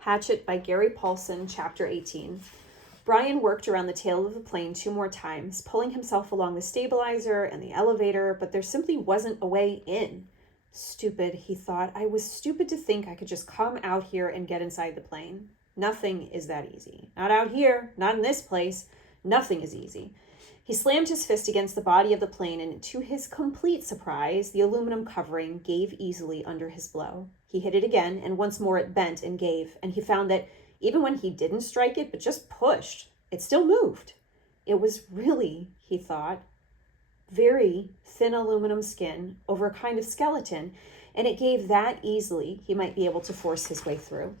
Hatchet by Gary Paulsen, Chapter 18. Brian worked around the tail of the plane 2 more times, pulling himself along the stabilizer and the elevator, but there simply wasn't a way in. Stupid, he thought. I was stupid to think I could just come out here and get inside the plane. Nothing is that easy. Not out here, not in this place. Nothing is easy. He slammed his fist against the body of the plane, and to his complete surprise, the aluminum covering gave easily under his blow. He hit it again, and once more it bent and gave, and he found that even when he didn't strike it, but just pushed, it still moved. It was really, he thought, very thin aluminum skin over a kind of skeleton, and it gave that easily he might be able to force his way through.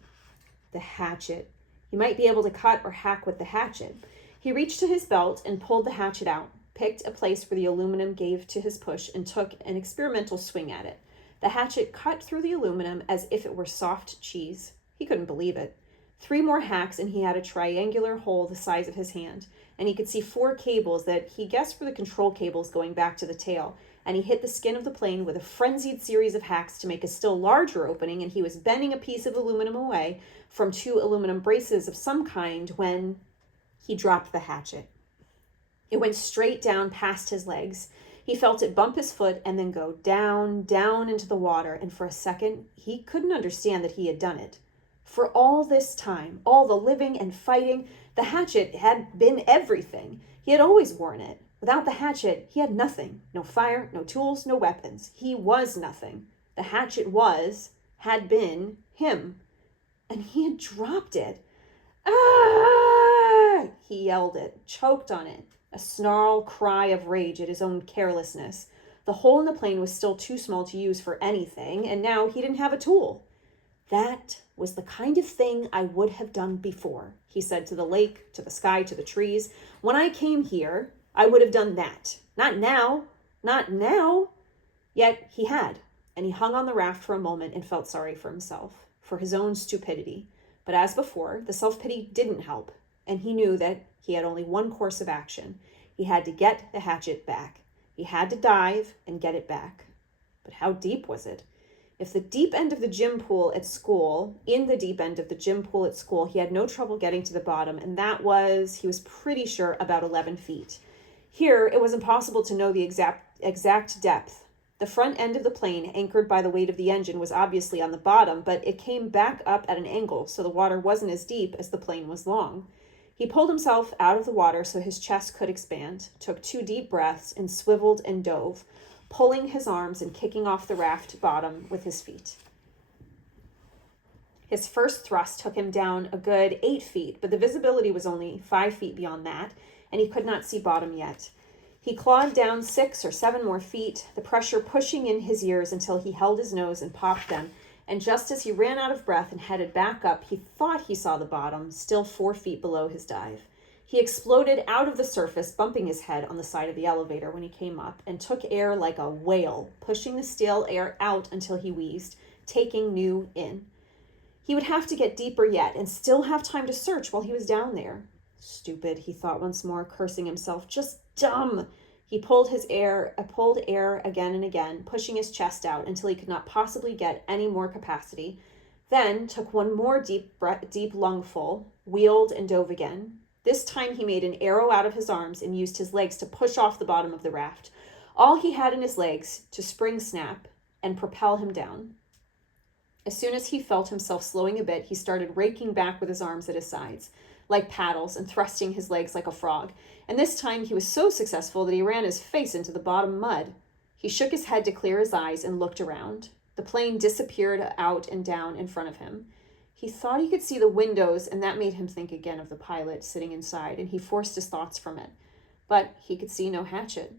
The hatchet. He might be able to cut or hack with the hatchet. He reached to his belt and pulled the hatchet out, picked a place where the aluminum gave to his push, and took an experimental swing at it. The hatchet cut through the aluminum as if it were soft cheese. He couldn't believe it. 3 more hacks and he had a triangular hole the size of his hand, and he could see 4 cables that he guessed were the control cables going back to the tail, and he hit the skin of the plane with a frenzied series of hacks to make a still larger opening, and he was bending a piece of aluminum away from 2 aluminum braces of some kind when he dropped the hatchet. It went straight down past his legs. He felt it bump his foot and then go down, down into the water, and for a second, he couldn't understand that he had done it. For all this time, all the living and fighting, the hatchet had been everything. He had always worn it. Without the hatchet, he had nothing. No fire, no tools, no weapons. He was nothing. The hatchet had been him. And he had dropped it. Ah! He yelled it, choked on it, a snarl cry of rage at his own carelessness. The hole in the plane was still too small to use for anything, and now he didn't have a tool. That was the kind of thing I would have done before, he said to the lake, to the sky, to the trees. When I came here, I would have done that. Not now. Not now. Yet he had, and he hung on the raft for a moment and felt sorry for himself, for his own stupidity. But as before, the self-pity didn't help, and he knew that he had only one course of action. He had to get the hatchet back. He had to dive and get it back. But how deep was it? If the deep end of the gym pool at school, in the deep end of the gym pool at school, he had no trouble getting to the bottom, and that was, he was pretty sure, about 11 feet. Here, it was impossible to know the exact depth. The front end of the plane, anchored by the weight of the engine, was obviously on the bottom, but it came back up at an angle, so the water wasn't as deep as the plane was long. He pulled himself out of the water so his chest could expand, took 2 deep breaths, and swiveled and dove, pulling his arms and kicking off the raft bottom with his feet. His first thrust took him down a good 8 feet, but the visibility was only 5 feet beyond that, and he could not see bottom yet. He clawed down 6 or 7 more feet, the pressure pushing in his ears until he held his nose and popped them, and just as he ran out of breath and headed back up, he thought he saw the bottom, still 4 feet below his dive. He exploded out of the surface, bumping his head on the side of the elevator when he came up, and took air like a whale, pushing the stale air out until he wheezed, taking new in. He would have to get deeper yet, and still have time to search while he was down there. Stupid, he thought once more, cursing himself. Just dumb. He pulled air again and again, pushing his chest out until he could not possibly get any more capacity. Then took one more deep lungful, wheeled and dove again. This time he made an arrow out of his arms and used his legs to push off the bottom of the raft. All he had in his legs to spring snap and propel him down. As soon as he felt himself slowing a bit, he started raking back with his arms at his sides, like paddles, and thrusting his legs like a frog. And this time he was so successful that he ran his face into the bottom mud. He shook his head to clear his eyes and looked around. The plane disappeared out and down in front of him. He thought he could see the windows, and that made him think again of the pilot sitting inside, and he forced his thoughts from it. But he could see no hatchet.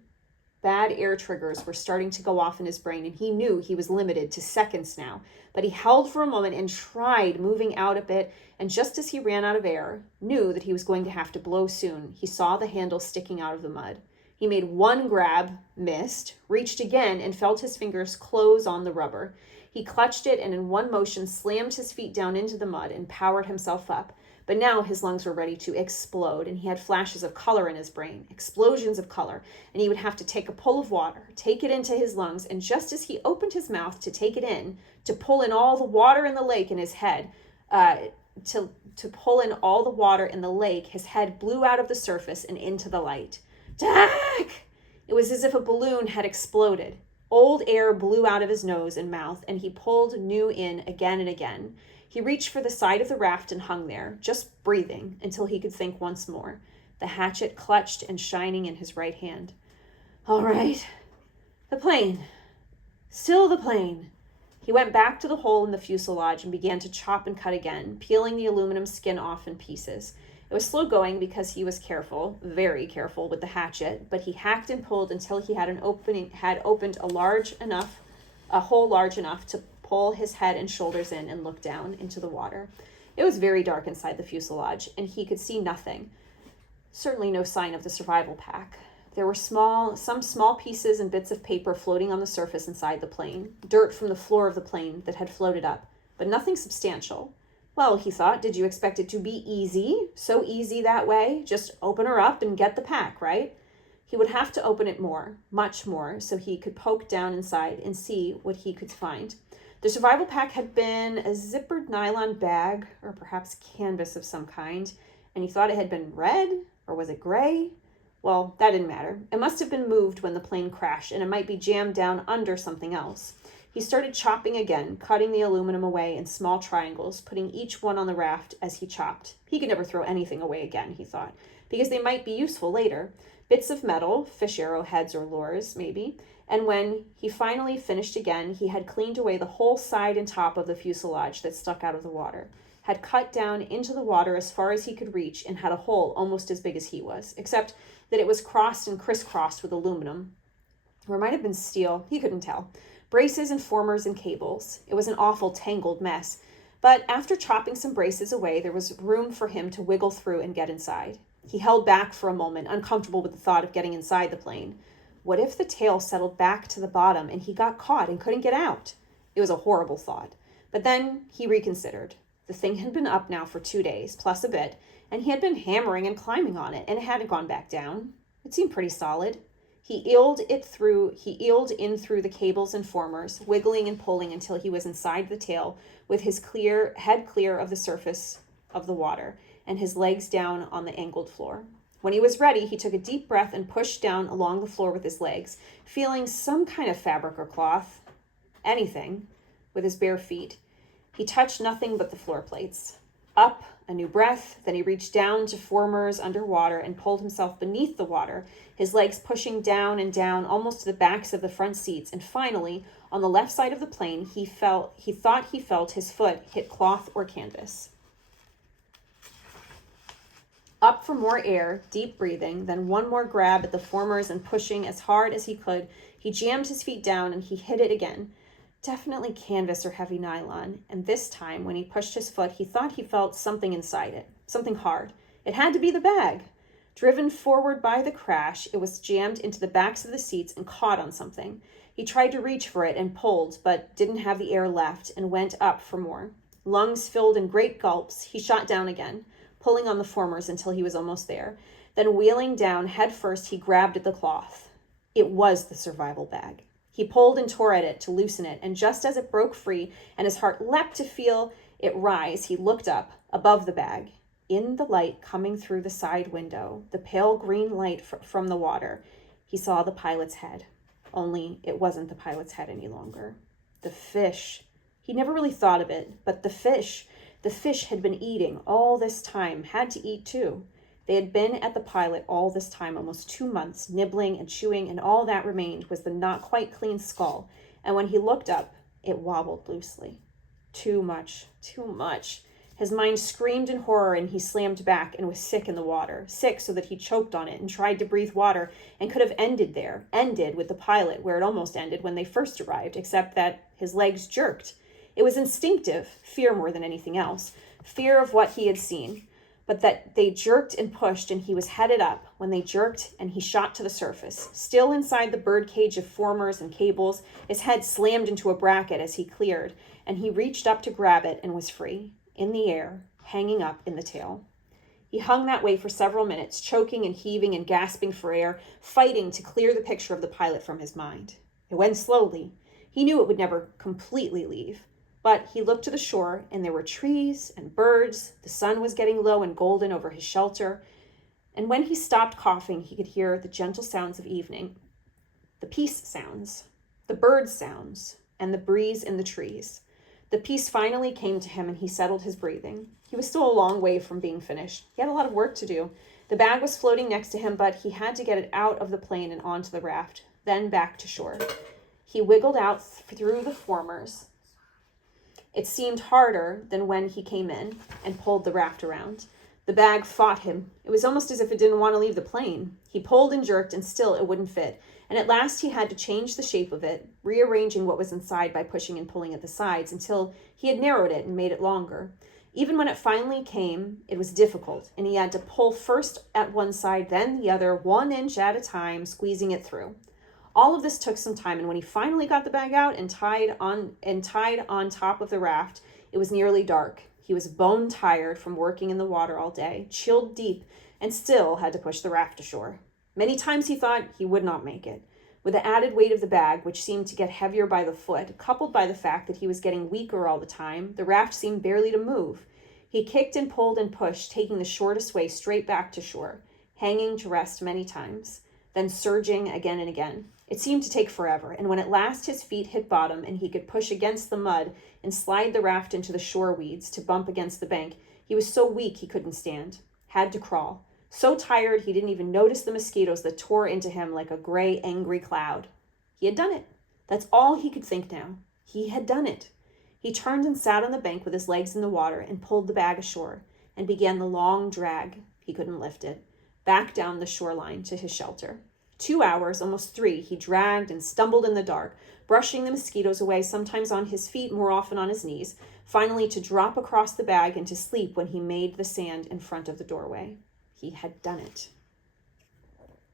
Bad air triggers were starting to go off in his brain, and he knew he was limited to seconds now. But he held for a moment and tried moving out a bit, and just as he ran out of air, knew that he was going to have to blow soon, he saw the handle sticking out of the mud. He made one grab, missed, reached again, and felt his fingers close on the rubber. He clutched it and in one motion slammed his feet down into the mud and powered himself up. But now his lungs were ready to explode, and he had flashes of color in his brain, explosions of color, and he would have to take a pull of water, take it into his lungs, and just as he opened his mouth to take it in, to pull in all the water in the lake in his head, to pull in all the water in the lake, his head blew out of the surface and into the light. Jack! It was as if a balloon had exploded. Old air blew out of his nose and mouth, and he pulled new in again and again. He reached for the side of the raft and hung there, just breathing, until he could think once more, the hatchet clutched and shining in his right hand. All right. The plane. Still the plane. He went back to the hole in the fuselage and began to chop and cut again, peeling the aluminum skin off in pieces. It was slow going because he was careful, very careful with the hatchet, but he hacked and pulled until he had opened a hole large enough to pull his head and shoulders in and look down into the water. It was very dark inside the fuselage, and he could see nothing. Certainly no sign of the survival pack. There were some small pieces and bits of paper floating on the surface inside the plane, dirt from the floor of the plane that had floated up, but nothing substantial. Well, he thought, did you expect it to be easy? So easy that way? Just open her up and get the pack, right? He would have to open it more, much more, so he could poke down inside and see what he could find. The survival pack had been a zippered nylon bag, or perhaps canvas of some kind, and he thought it had been red, or was it gray? Well, that didn't matter. It must have been moved when the plane crashed, and it might be jammed down under something else. He started chopping again, cutting the aluminum away in small triangles, putting each one on the raft as he chopped. He could never throw anything away again, he thought, because they might be useful later. Bits of metal, fish arrowheads or lures, maybe. And when he finally finished again, he had cleaned away the whole side and top of the fuselage that stuck out of the water, had cut down into the water as far as he could reach, and had a hole almost as big as he was, except that it was crossed and crisscrossed with aluminum. Or it might have been steel, he couldn't tell. Braces and formers and cables. It was an awful tangled mess. But after chopping some braces away, there was room for him to wiggle through and get inside. He held back for a moment, uncomfortable with the thought of getting inside the plane. What if the tail settled back to the bottom and he got caught and couldn't get out? It was a horrible thought. But then he reconsidered. The thing had been up now for 2 days, plus a bit, and he had been hammering and climbing on it, and it hadn't gone back down. It seemed pretty solid. He eeled in through the cables and formers, wiggling and pulling until he was inside the tail, with his head clear of the surface of the water, and his legs down on the angled floor. When he was ready, he took a deep breath and pushed down along the floor with his legs, feeling some kind of fabric or cloth, anything, with his bare feet. He touched nothing but the floor plates. Up, a new breath, then he reached down to formers underwater and pulled himself beneath the water, his legs pushing down and down almost to the backs of the front seats, and finally, on the left side of the plane, he thought he felt his foot hit cloth or canvas. Up for more air, deep breathing, then one more grab at the formers and pushing as hard as he could, he jammed his feet down and he hit it again. Definitely canvas or heavy nylon, and this time, when he pushed his foot, he thought he felt something inside it, something hard. It had to be the bag. Driven forward by the crash, it was jammed into the backs of the seats and caught on something. He tried to reach for it and pulled, but didn't have the air left and went up for more. Lungs filled in great gulps, he shot down again, pulling on the formers until he was almost there. Then wheeling down head first, he grabbed at the cloth. It was the survival bag. He pulled and tore at it to loosen it, and just as it broke free and his heart leapt to feel it rise, he looked up, above the bag. In the light coming through the side window, the pale green light from the water, he saw the pilot's head. Only it wasn't the pilot's head any longer. The fish. He never really thought of it, but the fish had been eating all this time, had to eat too. They had been at the pilot all this time, almost 2 months, nibbling and chewing, and all that remained was the not quite clean skull. And when he looked up, it wobbled loosely. Too much, too much. His mind screamed in horror, and he slammed back and was sick in the water, sick so that he choked on it and tried to breathe water and could have ended with the pilot where it almost ended when they first arrived, except that his legs jerked. It was instinctive, fear more than anything else, fear of what he had seen. But that they jerked and pushed, and he was headed up when they jerked, and he shot to the surface. Still inside the birdcage of formers and cables, his head slammed into a bracket as he cleared, and he reached up to grab it and was free, in the air, hanging up in the tail. He hung that way for several minutes, choking and heaving and gasping for air, fighting to clear the picture of the pilot from his mind. It went slowly. He knew it would never completely leave. But he looked to the shore, and there were trees and birds. The sun was getting low and golden over his shelter. And when he stopped coughing, he could hear the gentle sounds of evening, the peace sounds, the bird sounds, and the breeze in the trees. The peace finally came to him, and he settled his breathing. He was still a long way from being finished. He had a lot of work to do. The bag was floating next to him, but he had to get it out of the plane and onto the raft, then back to shore. He wiggled out through the formers. It seemed harder than when he came in and pulled the raft around. The bag fought him. It was almost as if it didn't want to leave the plane. He pulled and jerked, and still it wouldn't fit. And at last he had to change the shape of it, rearranging what was inside by pushing and pulling at the sides until he had narrowed it and made it longer. Even when it finally came, it was difficult, and he had to pull first at one side, then the other, 1 inch at a time, squeezing it through. All of this took some time, and when he finally got the bag out and tied on top of the raft, it was nearly dark. He was bone tired from working in the water all day, chilled deep, and still had to push the raft ashore. Many times he thought he would not make it. With the added weight of the bag, which seemed to get heavier by the foot, coupled by the fact that he was getting weaker all the time, the raft seemed barely to move. He kicked and pulled and pushed, taking the shortest way straight back to shore, hanging to rest many times, then surging again and again. It seemed to take forever, and when at last his feet hit bottom and he could push against the mud and slide the raft into the shore weeds to bump against the bank, he was so weak he couldn't stand, had to crawl. So tired he didn't even notice the mosquitoes that tore into him like a gray, angry cloud. He had done it. That's all he could think now. He had done it. He turned and sat on the bank with his legs in the water and pulled the bag ashore and began the long drag, he couldn't lift it, back down the shoreline to his shelter. 2 hours, almost 3, he dragged and stumbled in the dark, brushing the mosquitoes away, sometimes on his feet, more often on his knees, finally to drop across the bag and to sleep when he made the sand in front of the doorway. He had done it.